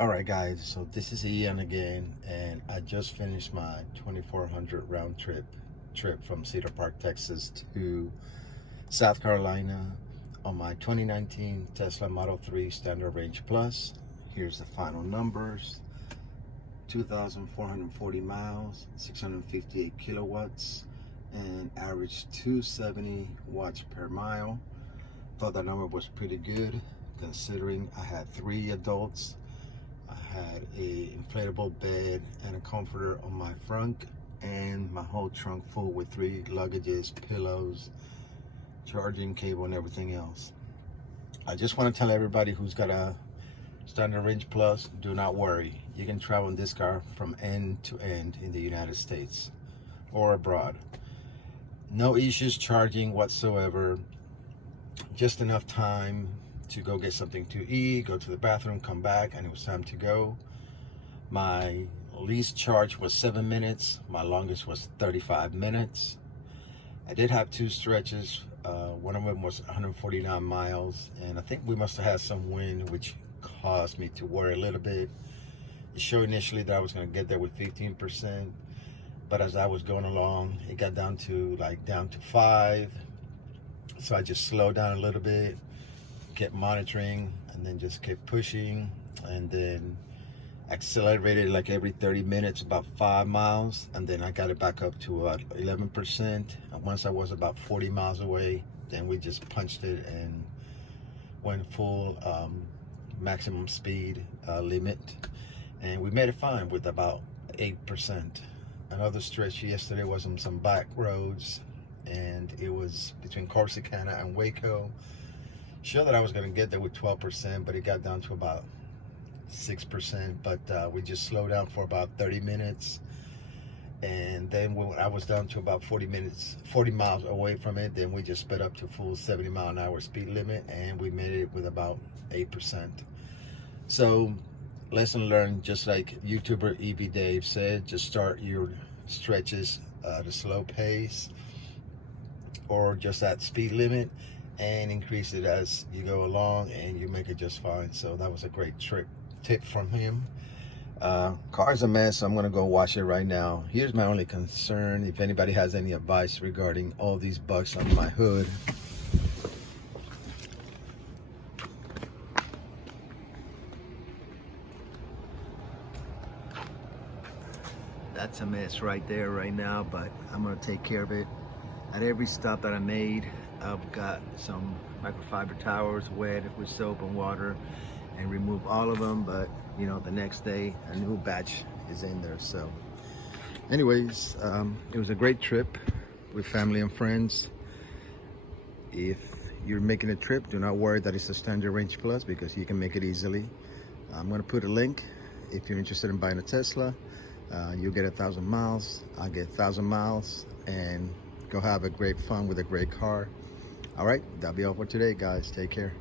All right, guys, so this is Ian again, and I just finished my 2400 round trip from Cedar Park, Texas to South Carolina on my 2019 Tesla Model 3 Standard Range Plus. Here's the final numbers: 2,440 miles, 658 kilowatts, and average 270 watts per mile. Thought that number was pretty good considering I had 3 adults. I had a inflatable bed and a comforter on my front, and my whole trunk full with 3 luggages, pillows, charging cable, and everything else. I just want to tell everybody who's got a Standard Range Plus, do not worry. You can travel in this car from end to end in the United States or abroad. No issues charging whatsoever. Just enough time to go get something to eat, go to the bathroom, come back, and it was time to go. My least charge was 7 minutes. My longest was 35 minutes. I did have 2 stretches. One of them was 149 miles, and I think we must have had some wind, which caused me to worry a little bit. It showed initially that I was going to get there with 15%, but as I was going along, it got down to 5. So I just slowed down a little bit, kept monitoring, and then just kept pushing, and then accelerated like every 30 minutes, about 5 miles, and then I got it back up to about 11%. And once I was about 40 miles away, then we just punched it and went full maximum speed limit, and we made it fine with about 8%. Another stretch yesterday was on some back roads, and it was between Corsicana and Waco. Sure that I was going to get there with 12%, but it got down to about 6%. But we just slowed down for about 30 minutes, and then when I was down to about 40 miles away from it, then we just sped up to full 70-mile-an-hour speed limit, and we made it with about 8%. So lesson learned, just like YouTuber EV Dave said, just start your stretches at a slow pace or just at speed limit, and increase it as you go along, and you make it just fine. So that was a great tip from him. Car's a mess, so I'm gonna go wash it right now. Here's my only concern: if anybody has any advice regarding all these bugs on my hood. That's a mess right there right now, but I'm gonna take care of it. At every stop that I made, I've got some microfiber towels wet with soap and water and remove all of them, but you know, the next day a new batch is in there. So anyways, it was a great trip with family and friends. If you're making a trip, do not worry that it's a Standard Range Plus, because you can make it easily. I'm going to put a link if you're interested in buying a Tesla. You'll get 1,000 miles, I'll get 1,000 miles, and go have a great fun with a great car. All right, that'll be all for today, guys. Take care.